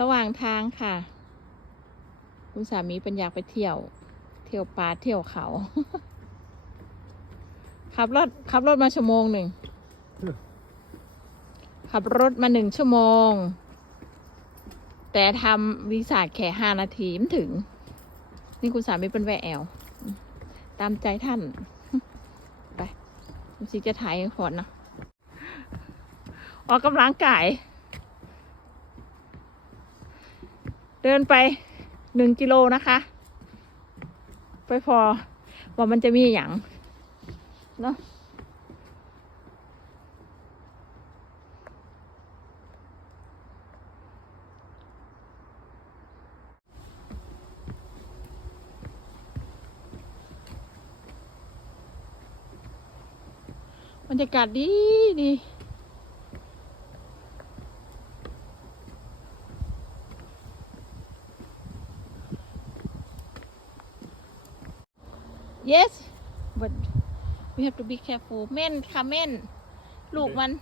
ระหว่างทางค่ะ คุณสามีเป็นอยากไปเที่ยว เที่ยวป่าเที่ยวเขา ขับรถขับรถมาชั่วโมงหนึ่ง ขับรถมาหนึ่งชั่วโมง แต่ทำวีซ่าแค่ห้านาทีมนถึง นี่คุณสามีเป็นแวแอล ตามใจท่าน ไปคุณสิจะถ่ายให้พอนะออกกำลังกาย เดินไปหนึ่งกิโลนะคะ ไปพอว่ามันจะมีอย่างเนาะบรรยากาศดีดี yes but we have to be careful เม่นค่ะเม่นลูกมัน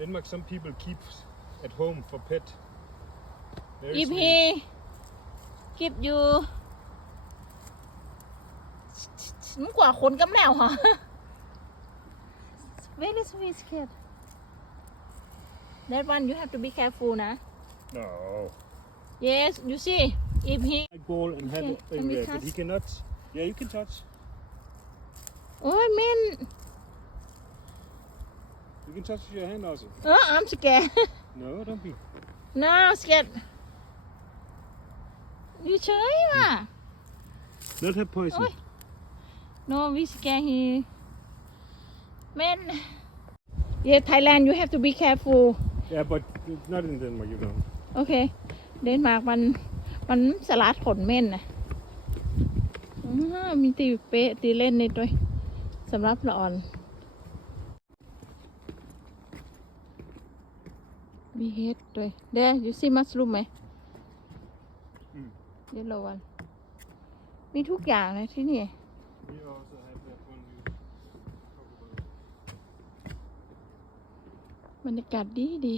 Denmark, some people keep at home for pet. Very if sweet. he give you มันกว่าคนกับแมวเหรอ very sweet kid that one you have to be careful นะ No. yes you see if he Like ball and have Okay, it can we everywhere, but touch? he cannot. Yeah, you can touch. โอ้ยเม่น You can touch with your hand also. เออ I'm scared No, don't be. no scared อยู่เฉยว่ะ Not have poison. Oi. No, we scare he. Man. Yeah, Thailand, you have to be careful. Yeah, but not in Denmark, you don't. โอเค เดนมาร์กมัน มันสลัดขนเม่นนะอื้อมีตีเป๊ะตีเล่นนิดด้วย สำหรับละอ่อน มีเฮ็ดด้วยเดี๋ยวยูซี่มัสลูมไหมอืมเดี๋ยวละวัน มีทุกอย่างเลยที่นี่ We also have that one you talk about. บรรยากาศดีดี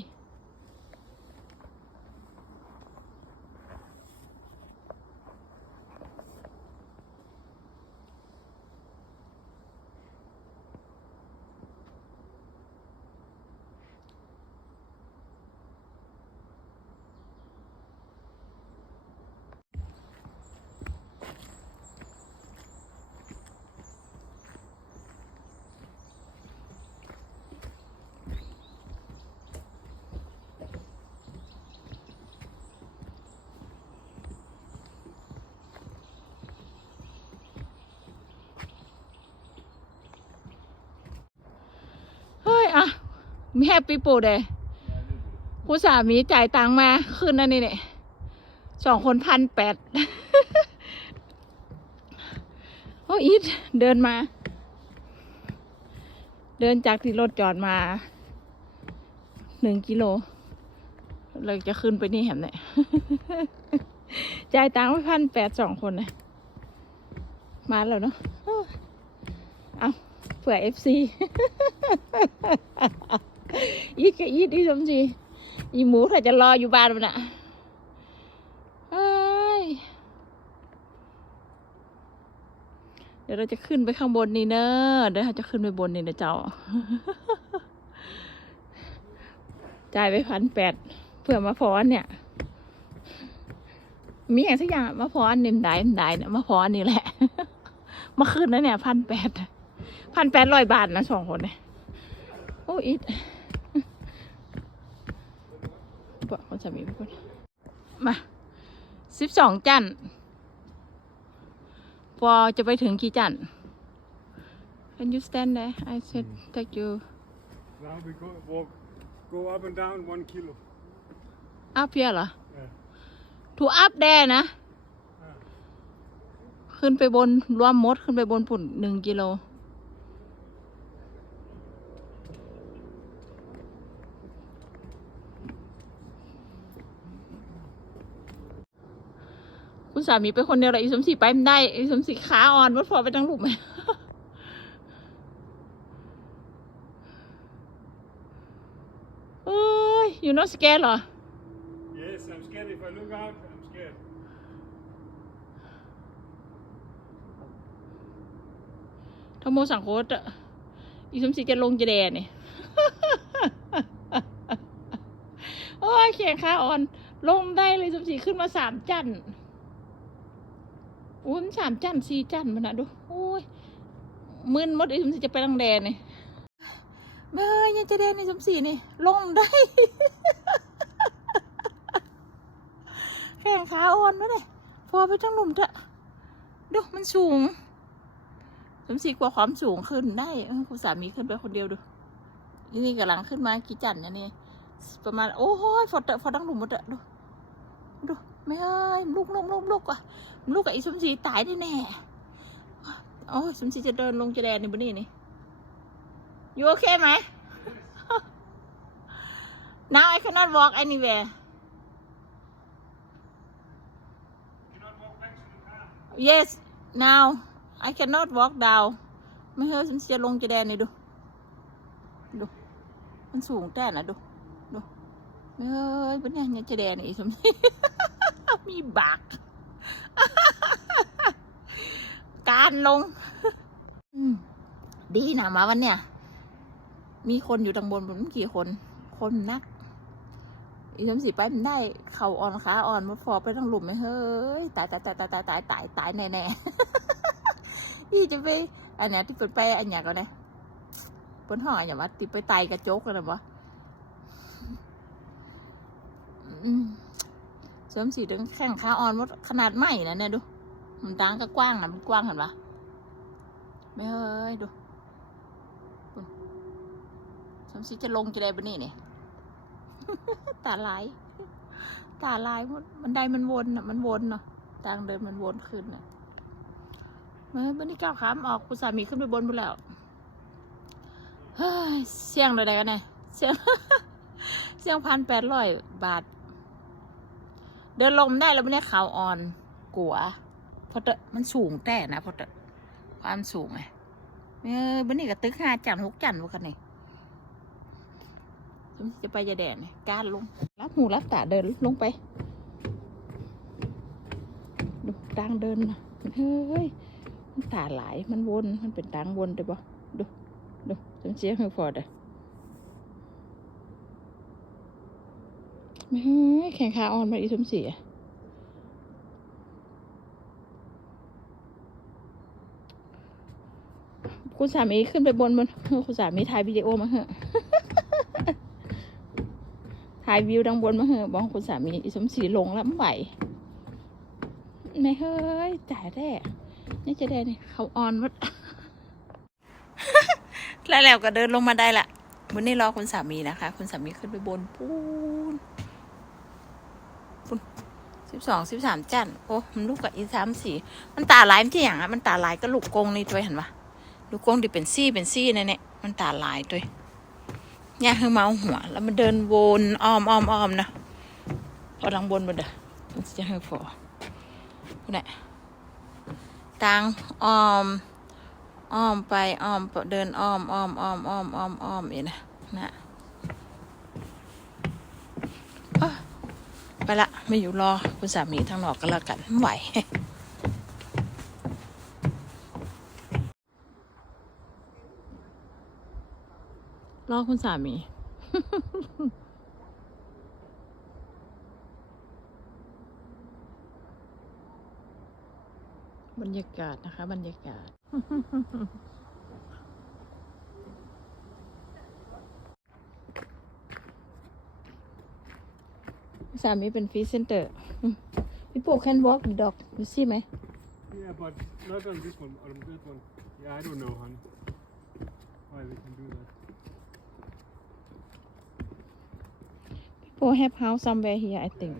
อะมีแฮปปี้ปูเดย์ผู้สามีจ่ายตังค์มาคืนนั่นนี่เนี่ยสองคนพันแปดโอ้อีทเดินมา เดินจากที่รถจอดมาหนึ่งกิโลเลยจะขึ้นไปนี่แหมเนี่ยจ่ายตังค์ไปพันแปดสองคนนะมาแล้วเนาะเอาเผื่อเอฟซี อีกอีดอีสมศรีอีหมูถ้าจะรออยู่บ้านมันอะเอ้ยเดี๋ยวเราจะขึ้นไปข้างบนนี่เนอะเดี๋ยวเราจะขึ้นไปบนนี่นะเจ้า จ่ายไปพันแปดเพื่อมาพอนเนี่ย มีอย่างสักอย่างมาพออันนิมได้ได้เนี่ยมาพอนนี้แหละ มาขึ้นนะเนี่ยพันแปดพันแปดร้อยบาทนะสองคนเนี่ย โอ้อิดบอกเขาจะมีพูดมาสิบสองจันทร์พอจะไปถึงกี่จันทร์ Can you stand there I said take you Now we go walk, go up and down one kilo. up here เหรอ Yeah. to up there นะ Ah. ขึ้นไปบนรวมมด ขึ้นไปบนปุ่นหนึ่งกิโล คุณสามีเป็นคนเดียวเลยอีสมศรีไปไม่ได้อีสมศรีขาอ่อนวัดพอไปตั้งหลุมไหมเอ้ย you not scared เหรอ Yes, I'm scared. If I look out, I'm scared. ถ้าโมสังโคตอะอีสมศรีจะลงจะแดนเนี่ยโอ้ยแข่งขาอ่อน ลงได้เลยสมศรีขึ้นมาสามจันโอ้ยมันสามจันสี่จันมันนะดูโอ้ยมึนมดไอ้สมศรีจะไปลังแดนนี่เมื่อยังจะแดนในสมศรีนี่ ลงได้ แข่งขาอ่อนมาเลยพอไปทั้งหลุมเถอะดูมันสูง สมศรีกลัว่าความสูงขึ้นได้คุณสามีขึ้นไปคนเดียวดูนี่กำลังขึ้นมากี่จันนะนี่ประมาณโอ้โหฟอดเตอะฟอดดังหลุมหมดอะดูดู ม่เอ้ยลูกลูกลูกลูกอะลูกกับไอ้สมศรีตายแน่แน่โอ้ยสมศรีจะเดินลงจะแดนในบนนี่นี่อยู่โอเคไหม Now I cannot walk anywhere. Yes now I cannot walk down ไม่เฮ้ยฉันจะลงจะแดนนี่ดู ดู มันสูงแต่นะดู ดูไม่เฮ้ยเป็นยังจะแดนนี่สม มีบัก การลงดีนะมาวันเนี้ยมีคนอยู่ทางบนบนกี่คน คนนัก อีสมศรีไปมันได้ เข่าอ่อนขาอ่อนมาฟอไปทั้งหลุมไหมเฮ้ย ตายตายตายตายตายตายตายตายแน่แน่ๆอีจะไปอันเนี้ยที่เปิดไปอันเนี้ยก็ได้บนห้ออันเนี้ยว่าติดไปไตกระจกกันหรอวะอืม สวมสีดึงแข้งขาอ่อนว่าขนาดไหมนะเนี่ยดู มันดังก็กว้างนะมันกว้างเห็นปะไม่เฮ้ยดูดูสวมสีจะลงจะได้ปะนี่เนี่ยตาลาย ตาลายหมดบันไดมันวนอะ มันวนเนาะทางเดินมันวนขึ้นอะเมื่อวันนี้ก้าวขามออกคุณสามีขึ้นไปบนไปแล้ว เฮ้ย เสี่ยงเลยได้กันเนี่ยเสี่ยงเสี่ยงพันแปดร้อยบาท เดินลงไม่ได้แล้ววันนี้ขาวอ่อนกลัวเพราะเตะมันสูงแต่นะเพราะเตะความสูงไงเออวันนี้ก็ตึกห้าจันหกจันวะกันนี่จะไปจะแดดเนี่การลงรับหูรับตาเดินลงไปดูทางเดินเฮ้ยมันตาหลายมันวนมันเป็นทางวนได้ปะดูดูฉันเสียงให้ฟอดอะไม่เฮ้ยแข่งขาอ่อนมาอีสมศรีอะคุณสามีขึ้นไปบนบนคุณสามีถ่ายวิดีโอมาเหอะถ่ายวิวดังบนมาเหอะบอกคุณสามีอีสมศรีลงแล้วไม่ไหวไม่เฮ้ยจ่ายได้นี่จะได้เนี่ยเขาออนวัดแล้วแล้วก็เดินลงมาได้ละวันนี้รอคุณสามีนะคะ คุณสามีขึ้นไปบนปูน สิบสองสิบสามจันโอ้มันลูกกับอีสามสี่มันตาลายมันที่อย่างอะมันตาลายก็ลูกกงนี่ตัวเห็นปะลูกกงที่เป็นซี่เป็นซี่เนี่ยเนี่ยมันตาลายตัวย่าคือเมาหัว แล้วมันเดินวนอ้อมอ้อมอ้อมนะพอลังบนบนเด้อมันจะให้พอผู้ใดตางอ้อมอ้อมไปอ้อมเดินอ้อมอ้อมอ้อมอ้อมอ้อมอ้อมอีนะนะเอ้อ ไปละไม่อยู่รอคุณสามีทางนอกก็แล้วกันไม่ไหวรอคุณสามี บรรยากาศนะคะ บรรยากาศ สามีเป็นฟรีเซนเตอร์ people can walk the dog you see ไหม Yeah, but not on this one, on that one. Yeah, I don't know, honey. Why we can do that. people have house somewhere here I think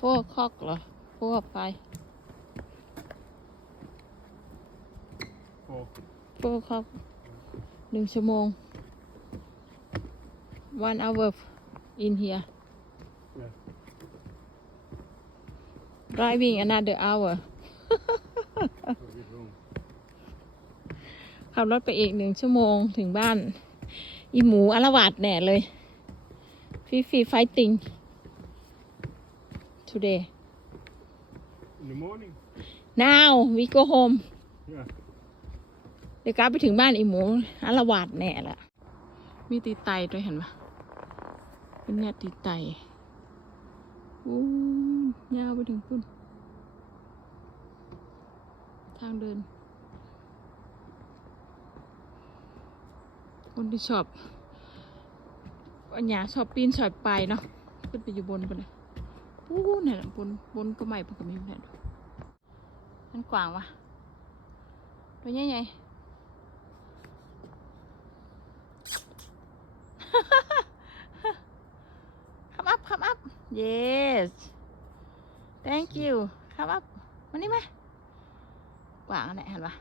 four o'clock เหรอ four or five Four. Four o'clock หนึ่งชั่วโมง one hour in here Yeah. driving another hour So get home. ขับรถไปอีกหนึ่งชั่วโมงถึงบ้าน อีหมูอารวาดแหน่เลยฟีฟีไฟติง today In the morning. now we go home Yeah. เดี๋ยวกลับไปถึงบ้านไอีหมูอารวาดแน่ละมีตีไตด้วยเห็นปะเป็นเนี่ยตีไตอู้ยาวไปถึงพุ่น ทางเดิน คนที่ชอบอันหยาชอบปีนชอบไปเนาะขึ้นไปอยู่บนกันเลยอู้นี่ยบนบนก็ไม่ปกติเนี่ยมันกว้างวะตัวใหญ่ come up come up yes thank you come up มานี่มากว้างอันไหนเห็นปะ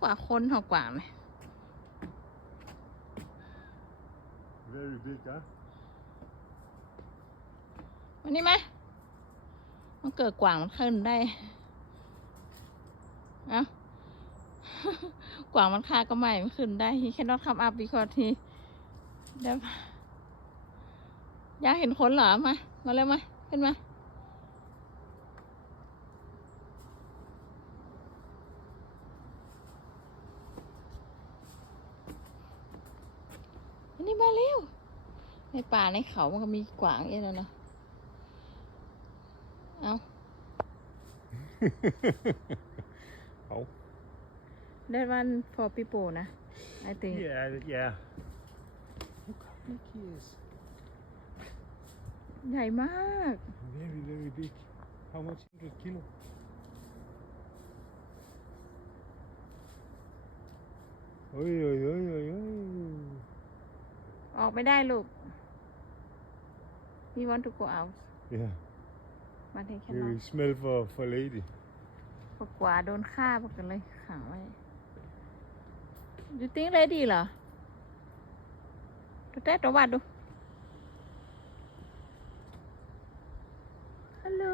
กว่าคนเขากว้างไหม Very big, huh? มานี่มามันเกิดกว่างมันขึ้นได้เอ้ากว่างมันคาก็ไม่มันขึ้นได้ he cannot come up because he เดี๋ ยวอยากเห็นคนเหรอมา มาเร็วมาขึ้นมา อันนี้มาเร็ว ในป่าในเขามันก็มีกวางเยอะแล้วเนาะ เอา Oh. that one for people นะ I think Yeah, yeah. Look how big he is. ใหญ่มาก Very, very big. How much? 100 kilo. Oi, oi, oi, oi, oi. ออกไม่ได้ลูก we want to go out Yeah, มาเทแค่นอ you smell for, for lady. ปกว่าโดนฆ่าปกกันเลยขังไว้ you think ready เหรอตัวแต้ตัววัดดู ฮัลโหล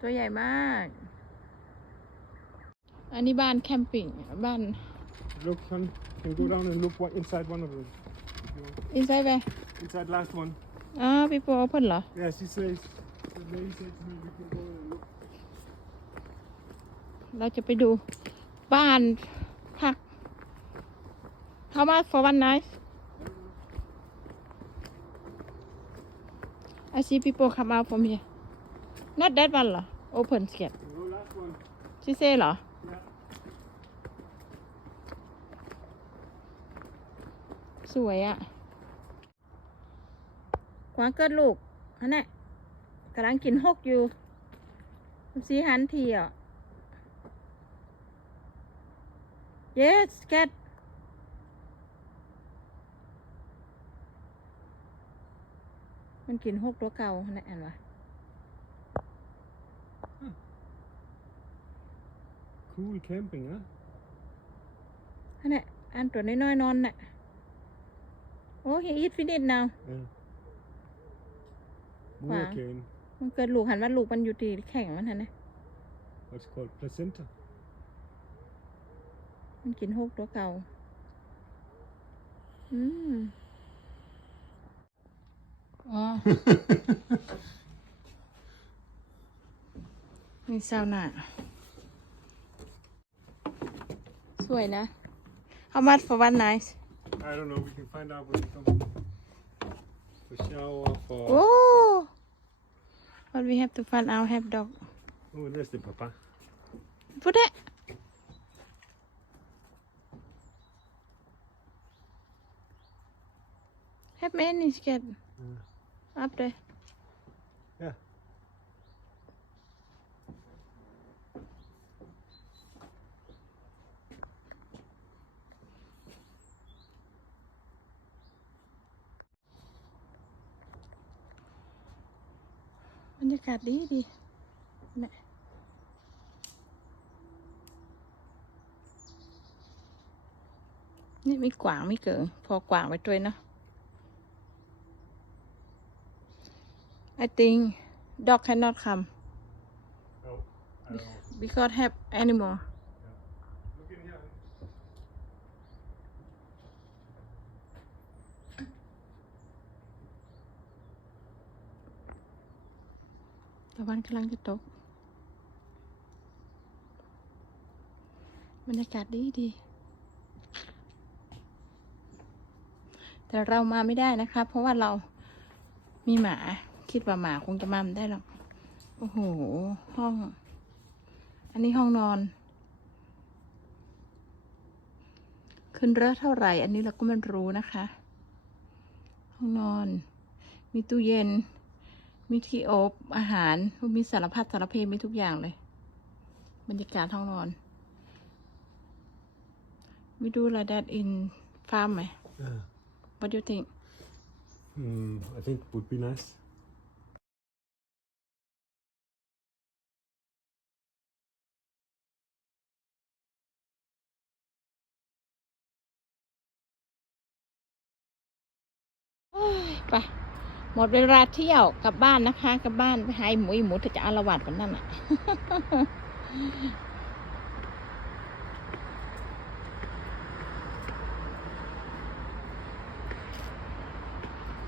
ตัวใหญ่มาก อันนี้บ้านแคมปิ้งบ้าน Look, son, can go down and look what inside one of them. if you want. อินไซด์ไป Inside last one. อ๋อ people open เหรอ Yeah, she says, the lady said to me, we can go and look. เราจะไปดูบ้านพัก How much for one night I see people come out from here Not that one เหรอ Open scared Go last one. ชิเซ่เหรอ Yeah. สวยอะกวางเกิดลูกอันน่ะกำลังกินฮกอยู่สีหันทีอะ yes cat มันกินฮกตัวเก่าอันน่ะอันวะ Cool camping, huh? อันน่ะอันตัวน้อยๆนอนน่ะโอ้ he eat finish now Yeah. Wow. Moor cane. มันเกิดลูกหันว่าลูกมันอยู่ที่แข่งมันฮะนะ What's called placenta. มันกินฮกตัวเก่า อืมอ๋อมีซาวน่า สวยนะ How much for one night I don't know. We can find out when we come. For shower, for. Oh But we have to find out have dog Oh, there's the papa. Put that Have many cat up there รรยากาศดีดีนะนี่มีกวางไม่เกินพอกวางไปด้วยเนาะ I think dog cannot come No, I don't know. because have animal Look in here. ตะวันกำลังจะตก บรรยากาศดีดี แต่เรามาไม่ได้นะคะ เพราะว่าเรามีหมา คิดว่าหมาคงจะมาไม่ได้หรอก โอ้โห ห้อง อันนี้ห้องนอน ขึ้นเรือเท่าไหร่ อันนี้เราก็ไม่รู้นะคะ ห้องนอน มีตู้เย็น มีที่อบอาหาร มีสารพัดสารเพมีทุกอย่างเลย บรรยากาศห้องนอน We do like that in farm ไหม Yeah. What do you think Hmm, I think would be nice. ไป หมดเวลาเที่ยวกลับบ้านนะคะกลับบ้านไปหาหมูไอ้หมูเธอจะอารวาดกันนั่นอะ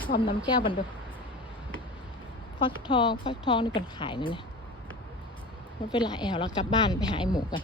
ความน้ำแก้วบันดูฟักทองฟักทองนี่เป็นขายนี่นะหมดเวลาแอลเรากลับบ้านไปหาไอหมูกัน